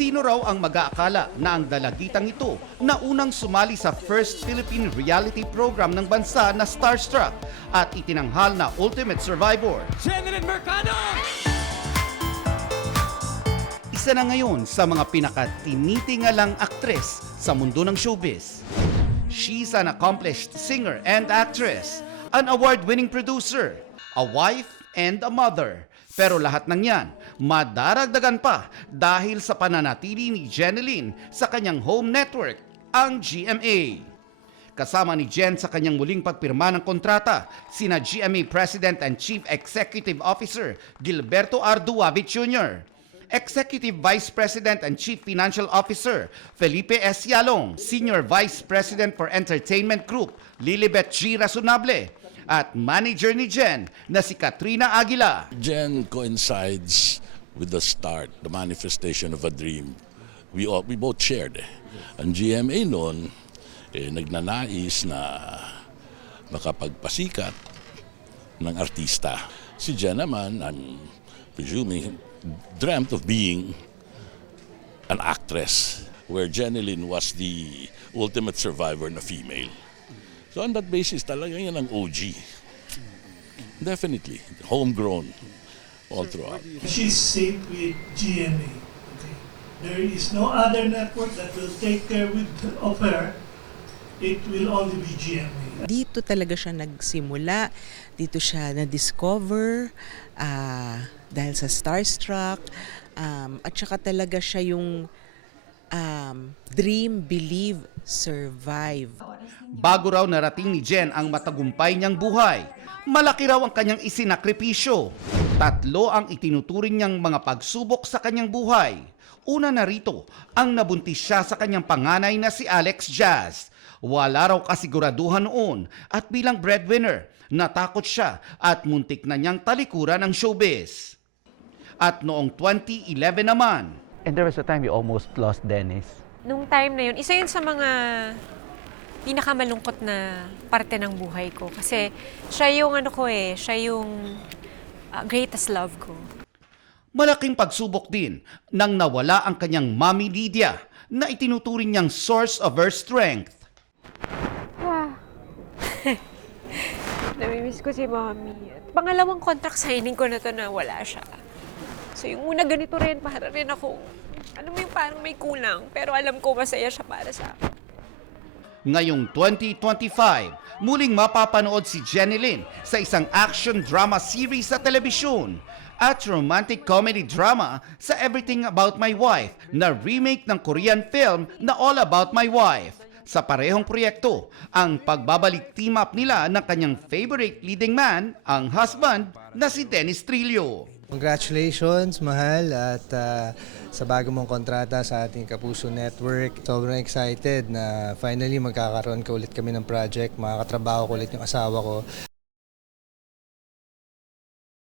Sino raw ang mag-aakala na ang dalagitang ito na unang sumali sa first Philippine reality program ng bansa na Starstruck at itinanghal na Ultimate Survivor? Jeneline Mercado! Isa na ngayon sa mga pinakatinitingalang aktres sa mundo ng showbiz. She's an accomplished singer and actress, an award-winning producer, a wife and a mother. Pero lahat ng yan, madaragdagan pa dahil sa pananatili ni Jeneline sa kanyang home network, ang GMA. Kasama ni Jen sa kanyang muling pagpirma ng kontrata, sina GMA President and Chief Executive Officer Gilberto R. Duavit Jr., Executive Vice President and Chief Financial Officer Felipe S. Yalong, Senior Vice President for Entertainment Group Lilibet G. Razonable, at manager ni Jen na si Katrina Aguila. Jen coincides with the start, the manifestation of a dream we both shared. Ang GMA noon, nagnanais na makapagpasikat ng artista. Si Jen naman, I'm presuming, dreamt of being an actress, where Jeneline was the ultimate survivor na female. So on that basis, talaga yan ang OG. Definitely, homegrown all throughout. She's safe with GMA. Okay. There is no other network that will take care of her. It will only be GMA. Dito talaga siya nagsimula, dito siya na-discover dahil sa Starstruck, at saka talaga siya yung dream, believe, survive. Bago raw narating ni Jen ang matagumpay niyang buhay, malaki raw ang kanyang isinakripisyo. 3 ang itinuturing niyang mga pagsubok sa kanyang buhay. Una na rito, ang nabuntis siya sa kanyang panganay na si Alex Jazz. Wala raw kasiguraduhan noon at bilang breadwinner, natakot siya at muntik na niyang talikuran ang showbiz. At noong 2011 naman, And there was a time you almost lost Dennis. Nung time na yun, isa yun sa mga pinakamalungkot na parte ng buhay ko. Kasi siya yung siya yung greatest love ko. malaking pagsubok din nang nawala ang kanyang Mommy Lydia na itinuturing niyang source of her strength. Namimiss ko si Mommy. Pangalawang contract signing ko na to na wala siya. So yung una ganito rin, para rin ako, yung parang may kulang. Pero alam ko masaya siya para sa akin. Ngayong 2025, muling mapapanood si Jeneline sa isang action drama series sa telebisyon at romantic comedy drama sa Everything About My Wife na remake ng Korean film na All About My Wife. Sa parehong proyekto, ang pagbabalik team up nila ng kanyang favorite leading man, ang husband na si Dennis Trillo. Congratulations, mahal, at sa bago mong kontrata sa ating Kapuso Network. Sobrang excited na finally magkakaroon ka ulit kami ng project, makakatrabaho ko ulit yung asawa ko.